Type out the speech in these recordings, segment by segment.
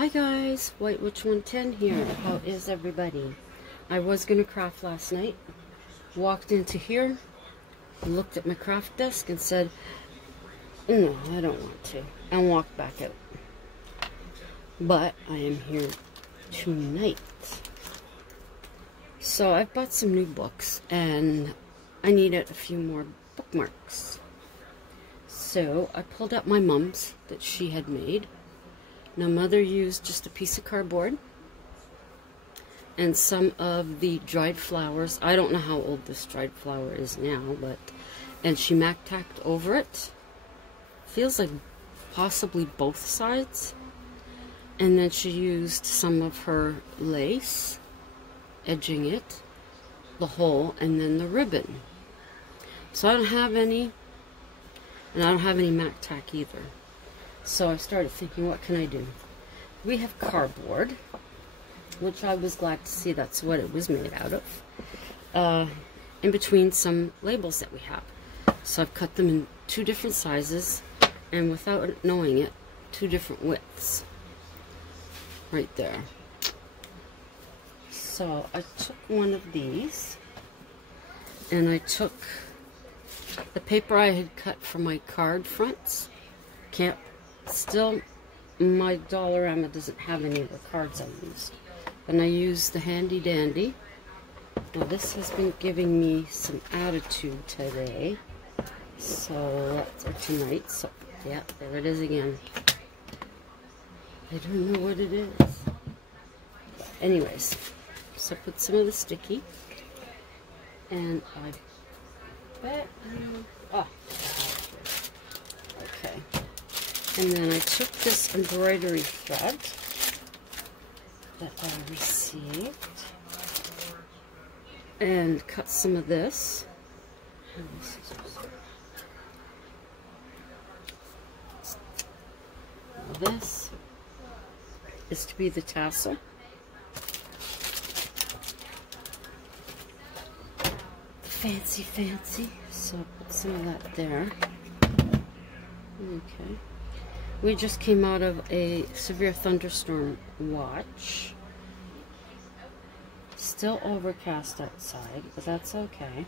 Hi guys, White Witch 110 here. How is everybody? I was going to craft last night. Walked into here, looked at my craft desk and said, no, I don't want to. And walked back out. But I am here tonight. So I've bought some new books and I needed a few more bookmarks. So I pulled out my mom's that she had made. Now, Mother used just a piece of cardboard and some of the dried flowers. I don't know how old this dried flower is now, and she Mac-tacked over it. Feels like possibly both sides. And then she used some of her lace, edging it, the hole, and then the ribbon. So I don't have any, and I don't have any Mac-tack either. So I started thinking, what can I do? We have cardboard, which I was glad to see that's what it was made out of, in between some labels that we have. So I've cut them in two different sizes, and without knowing it, two different widths. Right there. So I took one of these, and I took the paper I had cut for my card fronts. Still, my Dollarama doesn't have any of the cards I used. And I used the Handy Dandy. Now this has been giving me some attitude today. So that's or tonight. So yeah, there it is again. I don't know what it is. But anyways, so I put some of the sticky. And I bet okay. And then I took this embroidery thread that I received and cut some of this. Now this is to be the tassel. Fancy. So put some of that there. Okay. We just came out of a severe thunderstorm watch. Still overcast outside, but that's okay.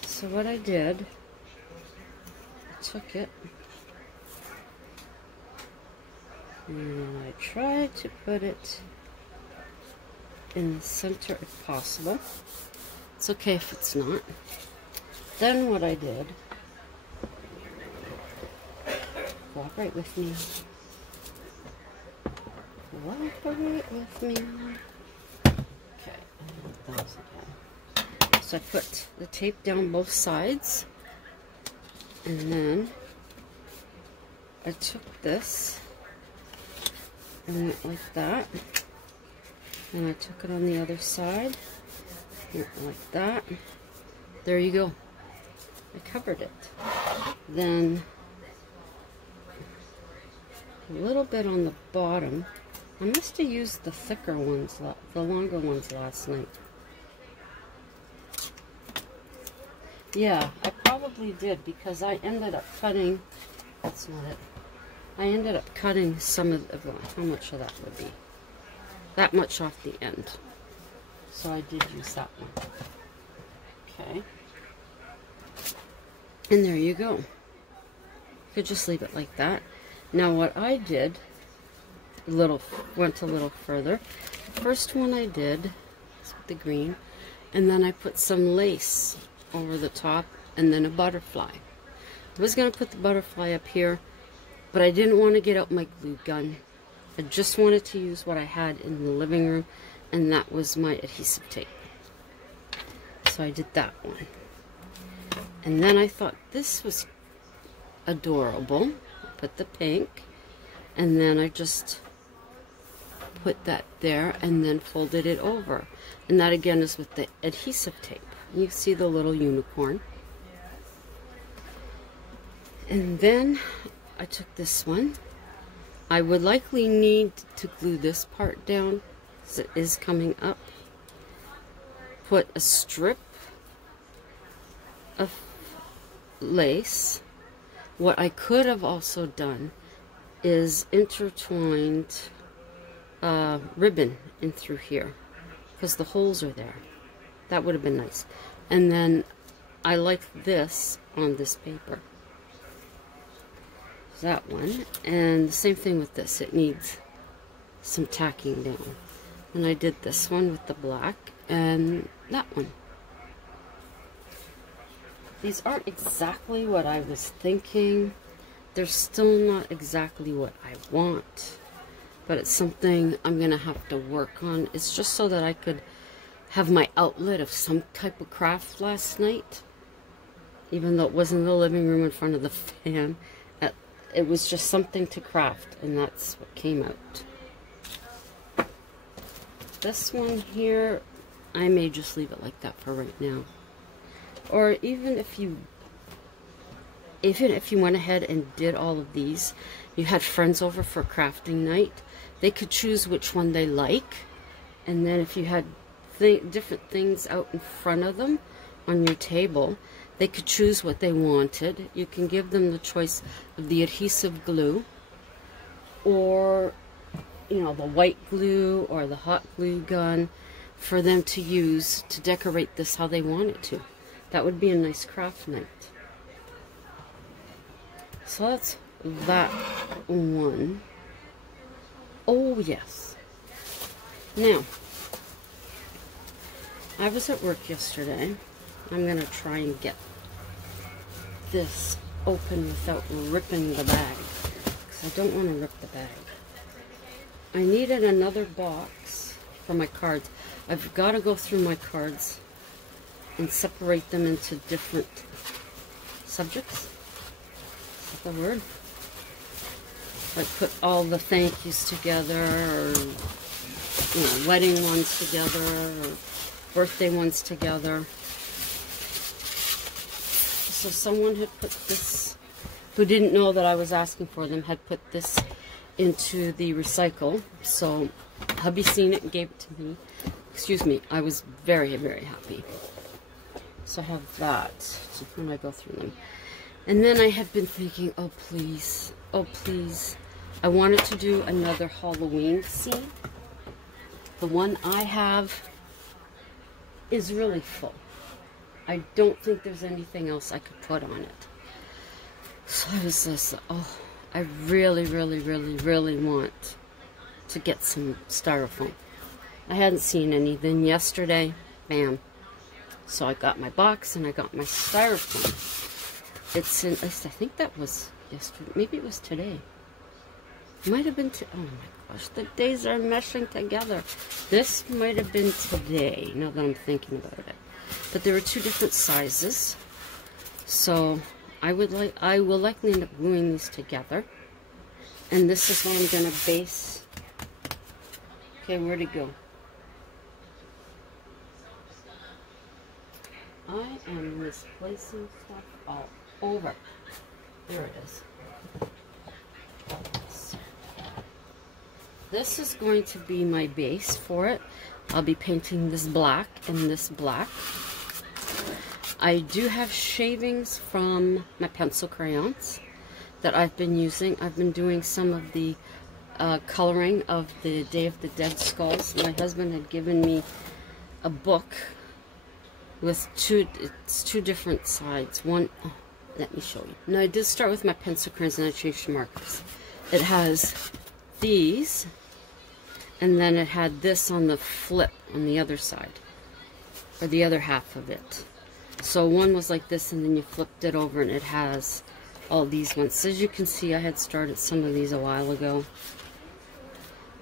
So what I did, I took it and I tried to put it in the center if possible. It's okay if it's not. Then what I did, cooperate with me. Cooperate with me. Okay, that was okay. So I put the tape down both sides, and then I took this and went like that, and I took it on the other side, went like that. There you go. I covered it. Then a little bit on the bottom. I must have used the thicker ones, the longer ones last night. Yeah, I probably did because I ended up cutting, that's not it. I ended up cutting some of the, how much of that would be? That much off the end. So I did use that one. Okay. And there you go. You could just leave it like that. Now what I did, went a little further. The first one I did is with the green, and then I put some lace over the top, and then a butterfly. I was going to put the butterfly up here, but I didn't want to get out my glue gun. I just wanted to use what I had in the living room, and that was my adhesive tape. So I did that one. And then I thought this was adorable. Put the pink, and then I just put that there and then folded it over. And that again is with the adhesive tape. You see the little unicorn. And then I took this one. I would likely need to glue this part down because it is coming up. Put a strip of lace. What I could have also done is intertwined ribbon in through here, because the holes are there. That would have been nice. And then I like this on this paper. That one. And the same thing with this. It needs some tacking down. And I did this one with the black and that one. These aren't exactly what I was thinking. They're still not exactly what I want. But it's something I'm going to have to work on. It's just so that I could have my outlet of some type of craft last night. Even though it was in the living room in front of the fan. It was just something to craft. And that's what came out. This one here, I may just leave it like that for right now. Or even if you went ahead and did all of these, you had friends over for crafting night, they could choose which one they like. And then if you had different things out in front of them on your table, they could choose what they wanted. You can give them the choice of the adhesive glue, or, you know, the white glue or the hot glue gun for them to use to decorate this how they want it to. That would be a nice craft night. So that's that one. Oh, yes. Now, I was at work yesterday. I'm going to try and get this open without ripping the bag, because I don't want to rip the bag. I needed another box for my cards. I've got to go through my cards and separate them into different subjects. Is that the word? Like put all the thank yous together, or, you know, wedding ones together, or birthday ones together. So someone had put this, who didn't know that I was asking for them, had put this into the recycle. So hubby seen it and gave it to me. Excuse me, I was very, very happy. So I have that when I go through them. And then I had been thinking, oh please, I wanted to do another Halloween scene. The one I have is really full. I don't think there's anything else I could put on it. So I was just, oh, I really, really, really, really want to get some styrofoam. I hadn't seen any. Then yesterday, bam. So I got my box and I got my styrofoam. It's in, I think that was yesterday. Maybe it was today. It might have been, oh my gosh, the days are meshing together. This might have been today, now that I'm thinking about it. But there were two different sizes. So I will likely end up gluing these together. And this is what I'm going to base. Okay, where'd it go? I am misplacing stuff all over. There it is. This is going to be my base for it. I'll be painting this black and this black. I do have shavings from my pencil crayons that I've been using. I've been doing some of the coloring of the Day of the Dead skulls. My husband had given me a book with two different sides. One, oh, let me show you. Now I did start with my pencil crayons and I changed to markers. It has these, and then it had this on the flip on the other side, or the other half of it. So one was like this, and then you flipped it over and it has all these ones. So as you can see, I had started some of these a while ago.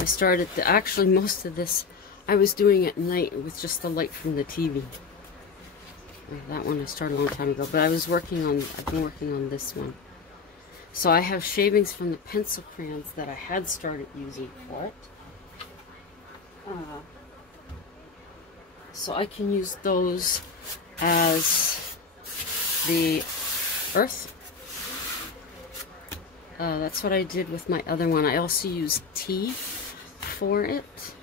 I started, actually most of this, I was doing at night with just the light from the TV. That one I started a long time ago, but I've been working on this one. So I have shavings from the pencil crayons that I had started using for it. So I can use those as the earth. That's what I did with my other one. I also used tea for it.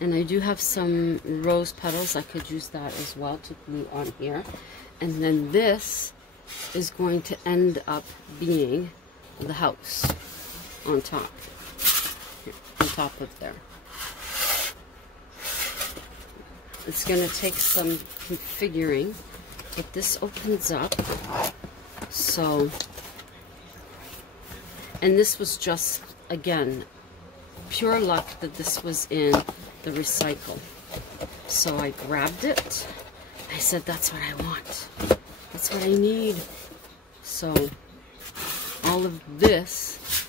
And I do have some rose petals. I could use that as well to glue on here. And then this is going to end up being the house. on top. Here, on top of there. It's going to take some configuring, but this opens up. So, and this was just, again, pure luck that this was in the recycle. So I grabbed it. I said, that's what I want. That's what I need. So all of this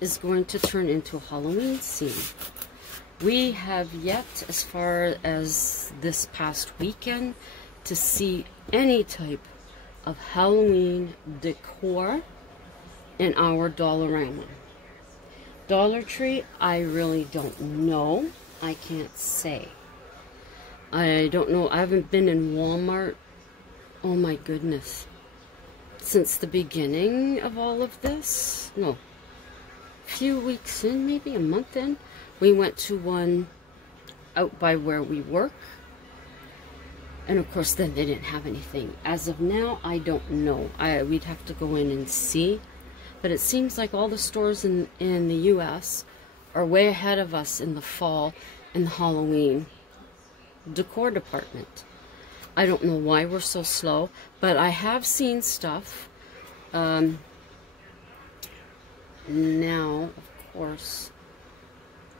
is going to turn into a Halloween scene. We have yet, as far as this past weekend, to see any type of Halloween decor in our Dollarama. Dollar Tree, I really don't know. I can't say. I don't know. I haven't been in Walmart, oh my goodness, since the beginning of all of this. No, a few weeks in, maybe a month in. We went to one out by where we work. And of course, then they didn't have anything. As of now, I don't know. We'd have to go in and see. But it seems like all the stores in the U.S. are way ahead of us in the fall and the Halloween decor department. I don't know why we're so slow, but I have seen stuff. Now, of course,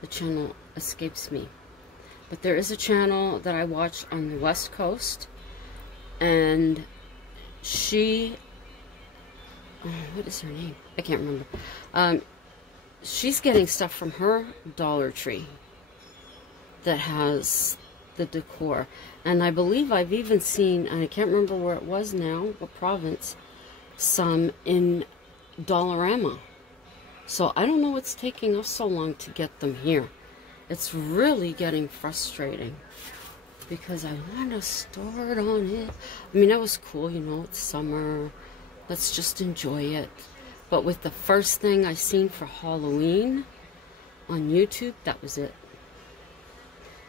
the channel escapes me. But there is a channel that I watch on the West Coast, and she, what is her name? I can't remember. She's getting stuff from her Dollar Tree that has the decor. And I believe I've even seen, and I can't remember where it was now, what province, some in Dollarama. So I don't know what's taking us so long to get them here. It's really getting frustrating because I want to store it on it. I mean, that was cool, you know, it's summer. Let's just enjoy it. But with the first thing I seen for Halloween on YouTube, that was it.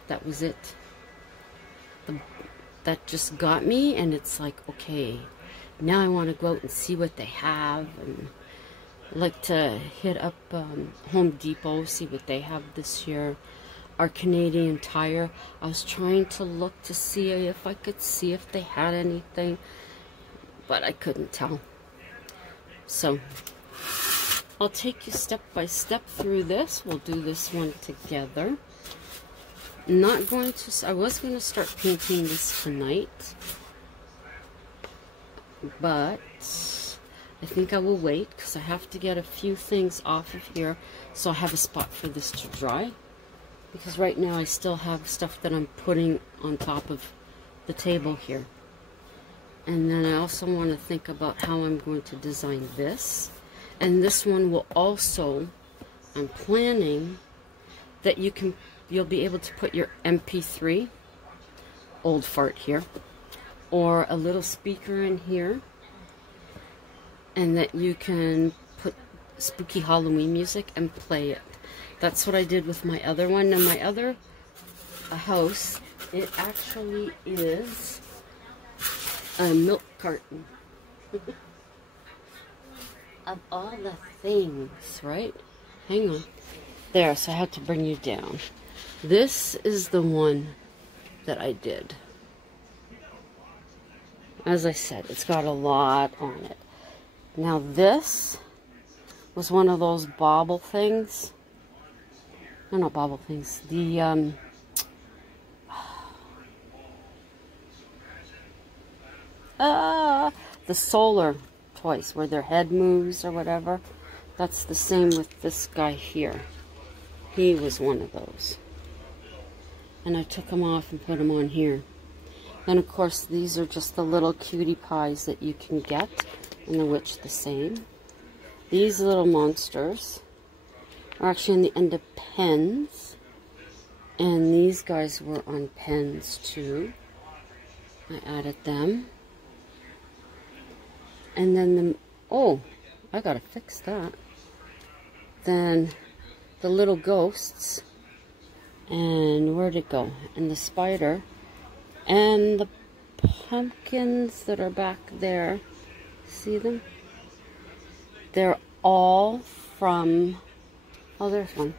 That was it. That just got me, and it's like, okay, now I want to go out and see what they have, and I like to hit up Home Depot, see what they have this year. Our Canadian Tire, I was trying to look to see if I could see if they had anything, but I couldn't tell. So I'll take you step by step through this. We'll do this one together. Not going to, I was going to start painting this tonight, but I think I will wait because I have to get a few things off of here so I have a spot for this to dry. Because right now I still have stuff that I'm putting on top of the table here. And then I also want to think about how I'm going to design this. And this one will also, I'm planning that you'll be able to put your MP3, old fart here, or a little speaker in here, and that you can put spooky Halloween music and play it. That's what I did with my other one. Now my other house, it actually is a milk carton. Of all the things, right? Hang on. There, so I have to bring you down. This is the one that I did. As I said, it's got a lot on it. Now this was one of those bobble things. No, not bobble things. The solar toys where their head moves or whatever. That's the same with this guy here. He was one of those. And I took him off and put him on here. Then of course these are just the little cutie pies that you can get, and the witch the same. These little monsters are actually on the end of pens, and these guys were on pens too. I added them. And then oh, I gotta fix that. Then the little ghosts, and where'd it go? And the spider, and the pumpkins that are back there. See them? They're all from Oh, there's one.